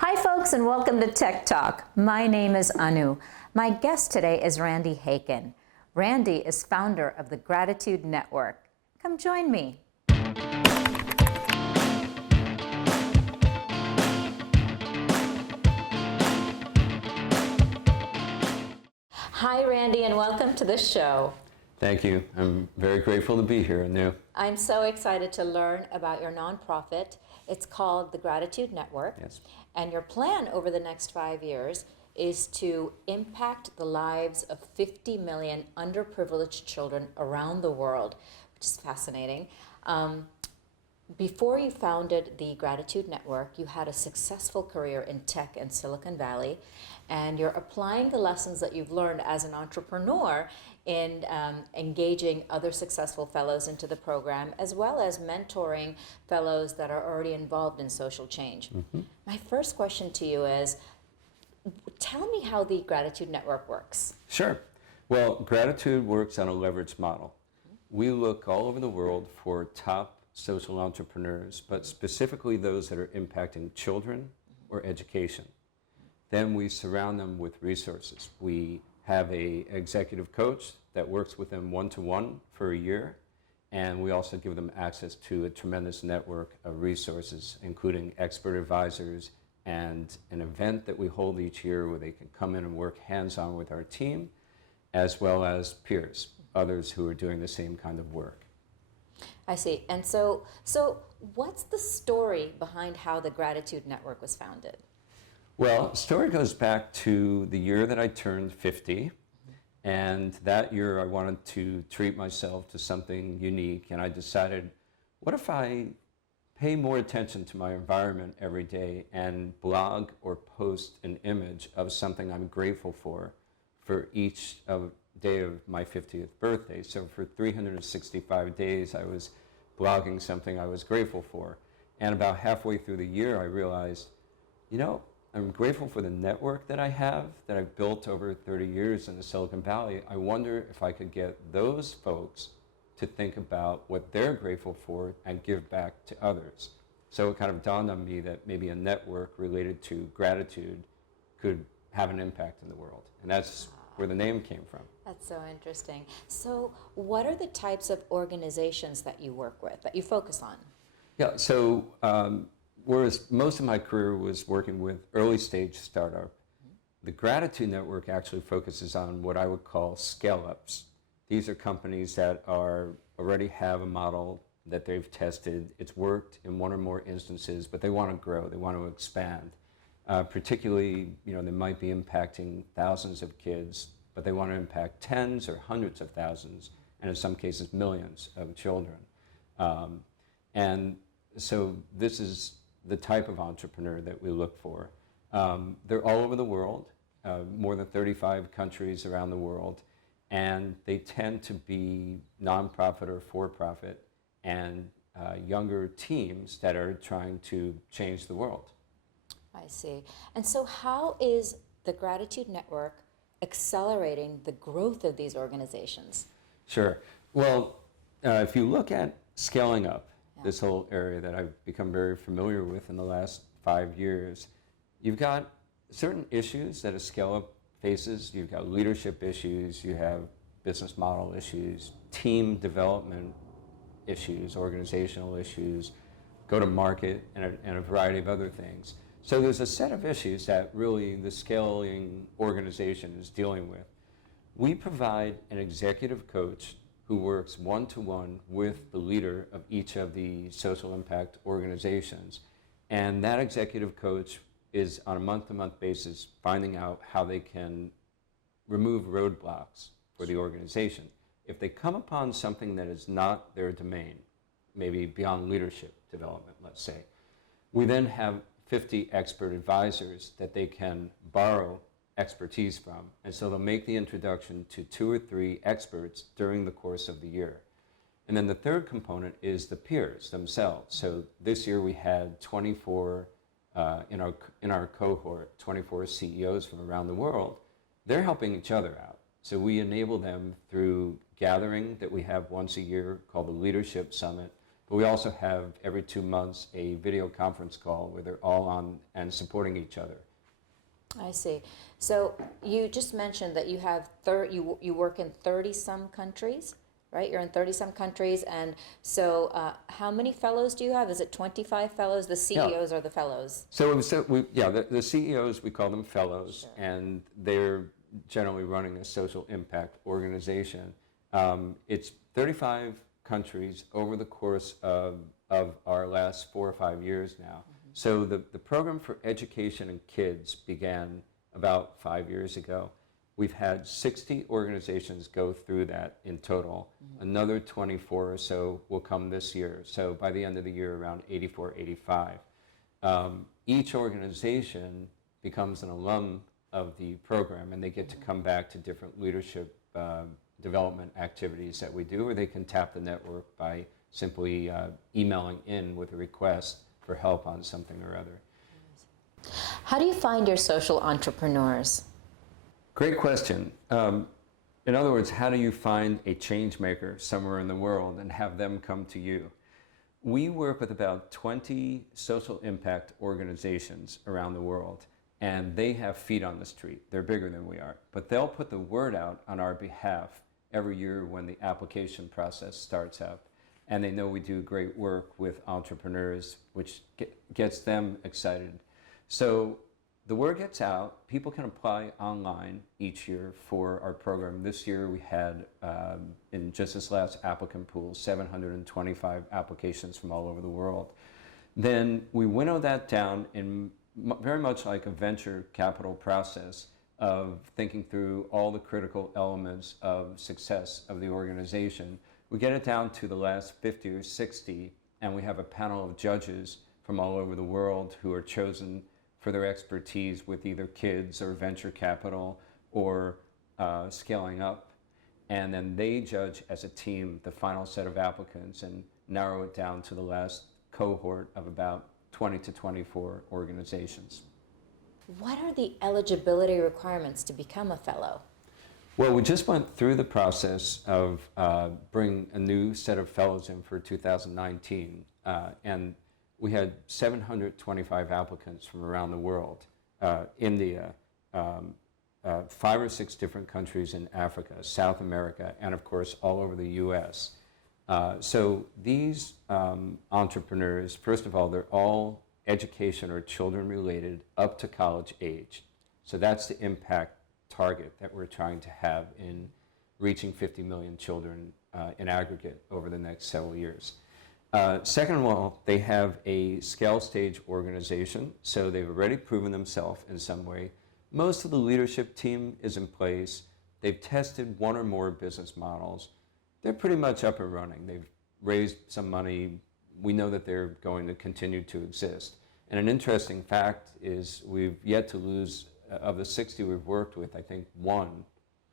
Hi folks, and welcome to Tech Talk. My name is Anu. My guest today is Randy Haykin. Randy is founder of the Gratitude Network. Come join me. Hi Randy, and welcome to the show. Thank you. I'm very grateful to be here, Anu. I'm so excited to learn about your nonprofit. It's called the Gratitude Network. Yes. And your plan over the next 5 years is to impact the lives of 50 million underprivileged children around the world, which is fascinating. Before you founded the Gratitude Network, you had a successful career in tech in Silicon Valley, and you're applying the lessons that you've learned as an entrepreneur in engaging other successful fellows into the program, as well as mentoring fellows that are already involved in social change. Mm-hmm. My first question to you is, tell me how the Gratitude Network works. Sure. Well, Gratitude works on a leverage model. We look all over the world for top social entrepreneurs, but specifically those that are impacting children or education. Then we surround them with resources. We have an executive coach that works with them one-to-one for a year, and we also give them access to a tremendous network of resources, including expert advisors and an event that we hold each year where they can come in and work hands-on with our team, as well as peers, others who are doing the same kind of work. I see. And so what's the story behind how the Gratitude Network was founded? Well, the story goes back to the year that I turned 50. And that year I wanted to treat myself to something unique. And I decided, what if I pay more attention to my environment every day and blog or post an image of something I'm grateful for each day of my 50th birthday. So for 365 days, I was blogging something I was grateful for. And about halfway through the year, I realized, I'm grateful for the network that I have, that I've built over 30 years in the Silicon Valley. I wonder if I could get those folks to think about what they're grateful for and give back to others. So it kind of dawned on me that maybe a network related to gratitude could have an impact in the world. And that's where the name came from. That's so interesting. So what are the types of organizations that you work with, that you focus on? Yeah, so whereas most of my career was working with early stage startup, the Gratitude Network actually focuses on what I would call scale-ups. These are companies that already have a model that they've tested. It's worked in one or more instances, but they want to grow, they want to expand. Particularly, they might be impacting thousands of kids, but they want to impact tens or hundreds of thousands, and in some cases millions of children. And so this is the type of entrepreneur that we look for. They're all over the world, more than 35 countries around the world, and they tend to be nonprofit or for-profit and younger teams that are trying to change the world. I see. And so how is the Gratitude Network accelerating the growth of these organizations? Sure. Well, if you look at scaling up, this whole area that I've become very familiar with in the last 5 years, you've got certain issues that a scale-up faces. You've got leadership issues, you have business model issues, team development issues, organizational issues, go-to-market, and a variety of other things. So there's a set of issues that really the scaling organization is dealing with. We provide an executive coach who works one-to-one with the leader of each of the social impact organizations. And that executive coach is on a month-to-month basis finding out how they can remove roadblocks for the organization. If they come upon something that is not their domain, maybe beyond leadership development, let's say, we then have 50 expert advisors that they can borrow expertise from. And so they'll make the introduction to 2 or 3 experts during the course of the year. And then the third component is the peers themselves. So this year we had 24 in our cohort, 24 CEOs from around the world. They're helping each other out. So we enable them through gathering that we have once a year called the Leadership Summit, But we also have every 2 months a video conference call where they're all on and supporting each other. I see. So you just mentioned that you have you work in 30 some countries, right? You're in 30 some countries, and so how many fellows do you have? Is it 25 fellows? The CEOs are the fellows. The CEOs, we call them fellows, Sure. and they're generally running a social impact organization. It's 35 countries over the course of our last 4 or 5 years now. So the program for education and kids began about 5 years ago. We've had 60 organizations go through that in total. Another 24 or so will come this year. So by the end of the year, around 84, 85. Each organization becomes an alum of the program, and they get to come back to different leadership development activities that we do, or they can tap the network by simply emailing in with a request for help on something or other. How do you find your social entrepreneurs? Great question. In other words, how do you find a change maker somewhere in the world and have them come to you? We work with about 20 social impact organizations around the world, and they have feet on the street. They're bigger than we are, but they'll put the word out on our behalf every year when the application process starts up. And they know we do great work with entrepreneurs, which gets them excited. So the word gets out. People can apply online each year for our program. This year we had, in just this last applicant pool, 725 applications from all over the world. Then we winnow that down in very much like a venture capital process of thinking through all the critical elements of success of the organization. We get it down to the last 50 or 60, and we have a panel of judges from all over the world who are chosen for their expertise with either kids or venture capital or scaling up. And then they judge as a team the final set of applicants and narrow it down to the last cohort of about 20 to 24 organizations. What are the eligibility requirements to become a fellow? Well, we just went through the process of bringing a new set of fellows in for 2019, and we had 725 applicants from around the world, India, 5 or 6 different countries in Africa, South America, and of course all over the US. So these entrepreneurs, first of all, they're all education or children related up to college age. So that's the impact target that we're trying to have in reaching 50 million children in aggregate over the next several years. Second of all, they have a scale stage organization, so they've already proven themselves in some way. Most of the leadership team is in place. They've tested 1 or more business models. They're pretty much up and running. They've raised some money. We know that they're going to continue to exist. And an interesting fact is we've yet to lose, of the 60 we've worked with, I think 1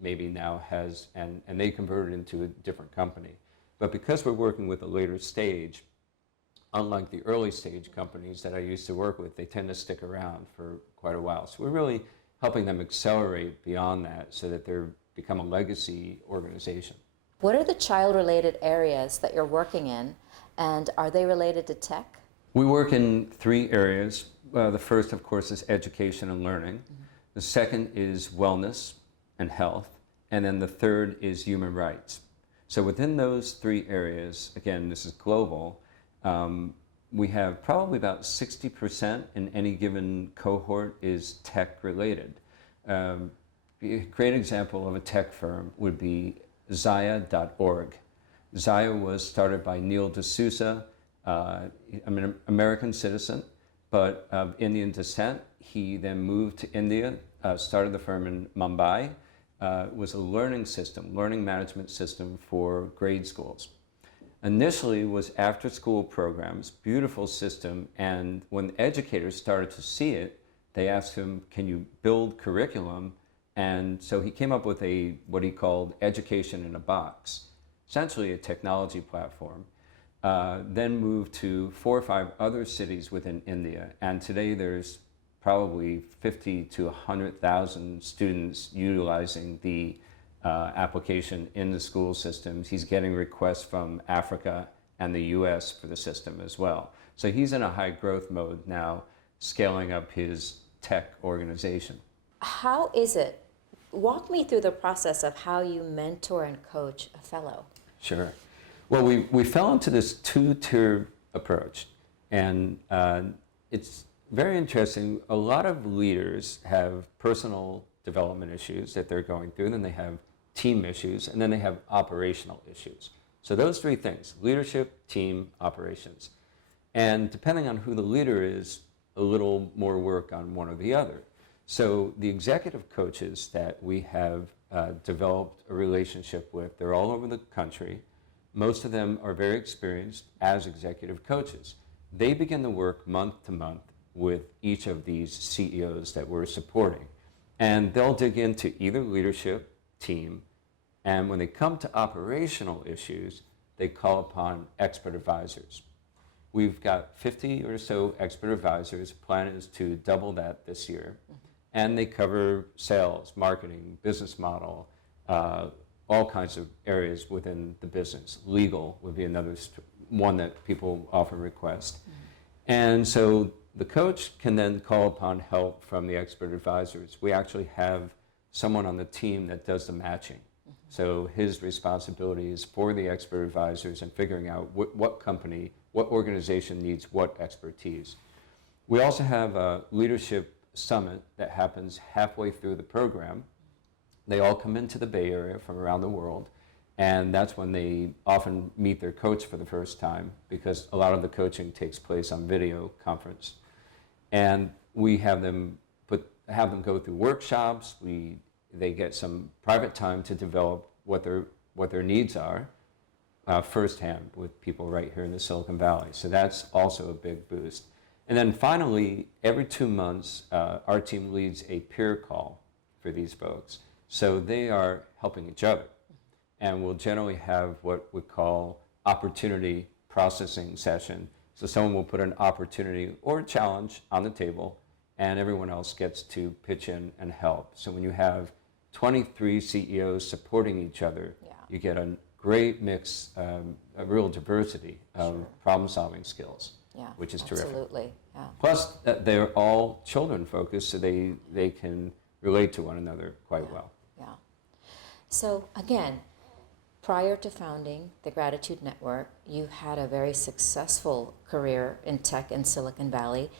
maybe now has, and they converted into a different company. But because we're working with a later stage, unlike the early stage companies that I used to work with, they tend to stick around for quite a while. So we're really helping them accelerate beyond that so that they're become a legacy organization. What are the child-related areas that you're working in, and are they related to tech? We work in 3 areas. The first, of course, is education and learning. The second is wellness and health. And then the third is human rights. So within those 3 areas, again, this is global, we have probably about 60% in any given cohort is tech related. A great example of a tech firm would be Zaya.org. Zaya was started by Neil D'Souza, an American citizen, but of Indian descent. He then moved to India, started the firm in Mumbai. It was a learning system, learning management system for grade schools. Initially was after school programs, beautiful system, and when educators started to see it, they asked him, can you build curriculum? And so he came up with what he called education in a box, essentially a technology platform. Then moved to 4 or 5 other cities within India, and today there's probably 50 to 100,000 students utilizing the application in the school systems. He's getting requests from Africa and the US for the system as well. So he's in a high growth mode now, scaling up his tech organization. How is it? Walk me through the process of how you mentor and coach a fellow. Sure. Well, we fell into this two-tier approach, and it's very interesting. A lot of leaders have personal development issues that they're going through, and then they have team issues, and then they have operational issues. So those three things: leadership, team, operations. And depending on who the leader is, a little more work on one or the other. So the executive coaches that we have developed a relationship with, they're all over the country. Most of them are very experienced as executive coaches. They begin to work month to month with each of these CEOs that we're supporting. And they'll dig into either leadership, team, and when they come to operational issues, they call upon expert advisors. We've got 50 or so expert advisors. Plan is to double that this year. And they cover sales, marketing, business model, all kinds of areas within the business. Legal would be another one that people often request. And so the coach can then call upon help from the expert advisors. We actually have someone on the team that does the matching. So his responsibility is for the expert advisors and figuring out what company, what organization needs what expertise. We also have a leadership summit that happens halfway through the program. They all come into the Bay Area from around the world, and that's when they often meet their coach for the first time, because a lot of the coaching takes place on video conference. And we have them go through workshops. They get some private time to develop what their needs are firsthand with people right here in the Silicon Valley. So that's also a big boost. And then finally, every 2 months, our team leads a peer call for these folks. So they are helping each other. And we'll generally have what we call opportunity processing session. So someone will put an opportunity or a challenge on the table, and everyone else gets to pitch in and help. So when you have 23 CEOs supporting each other, you get a great mix, a real diversity of problem-solving skills, which is terrific. Absolutely. Yeah. Plus, they're all children-focused, so they can relate to one another quite well. Yeah. So again, prior to founding the Gratitude Network, you had a very successful career in tech in Silicon Valley.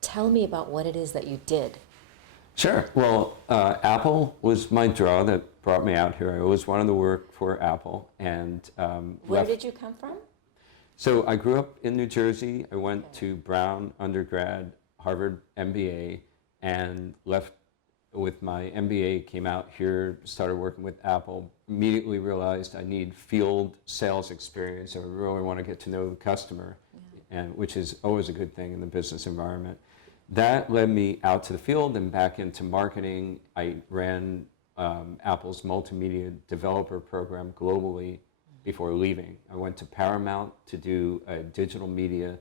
Tell me about what it is that you did. Sure. Well, Apple was my draw that brought me out here. I always wanted to work for Apple. And where did you come from? So I grew up in New Jersey. I went to Brown undergrad, Harvard MBA, and left with my MBA, came out here, started working with Apple, immediately realized I need field sales experience. I really want to get to know the customer, and which is always a good thing in the business environment. That led me out to the field and back into marketing. I ran Apple's multimedia developer program globally before leaving. I went to Paramount to do a digital media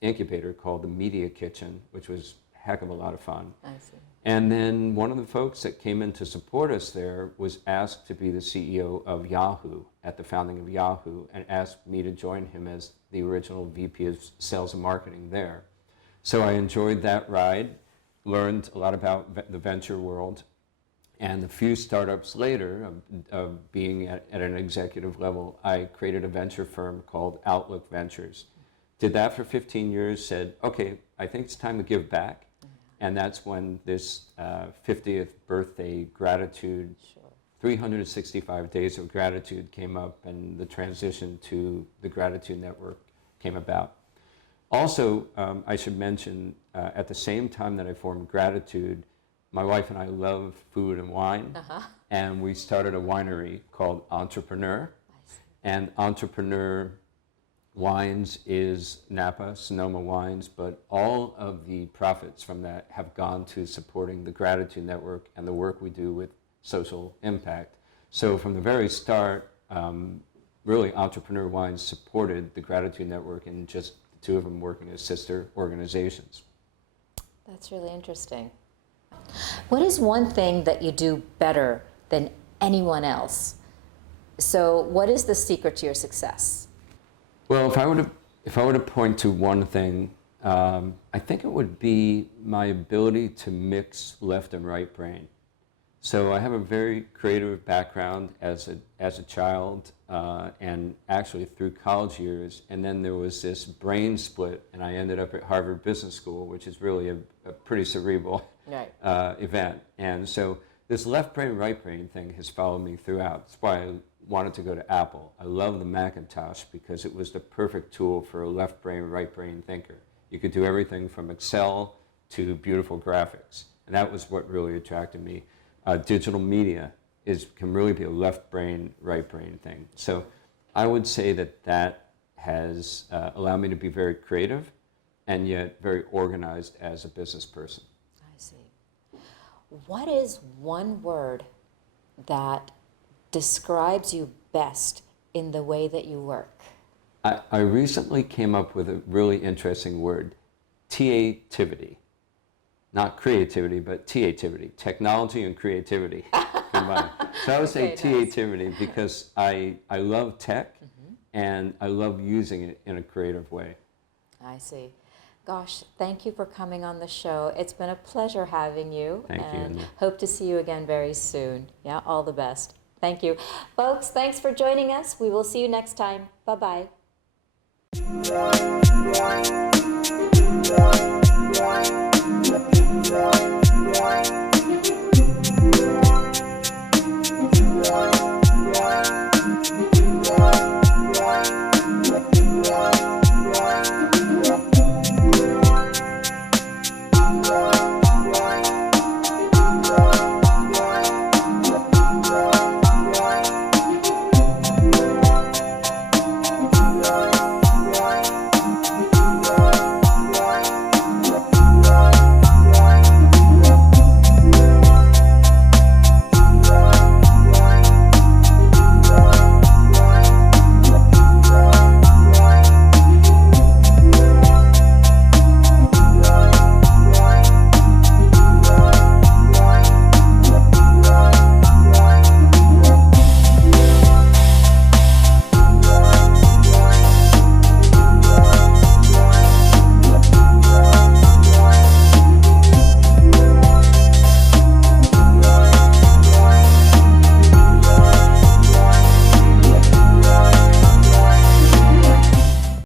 incubator called the Media Kitchen, which was a heck of a lot of fun. I see. And then one of the folks that came in to support us there was asked to be the CEO of Yahoo at the founding of Yahoo, and asked me to join him as the original VP of Sales and Marketing there. So I enjoyed that ride, learned a lot about the venture world, and a few startups later, of being at an executive level, I created a venture firm called Outlook Ventures. Did that for 15 years, said, okay, I think it's time to give back. And that's when this 50th birthday gratitude, 365 days of gratitude came up, and the transition to the Gratitude Network came about. Also, I should mention, at the same time that I formed Gratitude, my wife and I love food and wine, and we started a winery called Entrepreneur. And Entrepreneur Wines is Napa, Sonoma Wines, but all of the profits from that have gone to supporting the Gratitude Network and the work we do with social impact. So from the very start, really Entrepreneur Wines supported the Gratitude Network, and just the two of them working as sister organizations. That's really interesting. What is one thing that you do better than anyone else? So what is the secret to your success? Well, if I were to point to one thing, I think it would be my ability to mix left and right brain. So I have a very creative background as a child, and actually through college years. And then there was this brain split, and I ended up at Harvard Business School, which is really a pretty cerebral Right. event. And so this left brain, right brain thing has followed me throughout. That's why I wanted to go to Apple. I love the Macintosh because it was the perfect tool for a left brain, right brain thinker. You could do everything from Excel to beautiful graphics. And that was what really attracted me. Digital media can really be a left brain, right brain thing. So I would say that has allowed me to be very creative and yet very organized as a business person. I see. What is one word that describes you best in the way that you work? I recently came up with a really interesting word, TA-tivity. Not creativity, but TA-tivity. Technology and creativity combined. So I would say TA-tivity because I love tech and I love using it in a creative way. I see. Gosh, thank you for coming on the show. It's been a pleasure having you. Thank you. And hope to see you again very soon. Yeah, all the best. Thank you. Folks, thanks for joining us. We will see you next time. Bye-bye.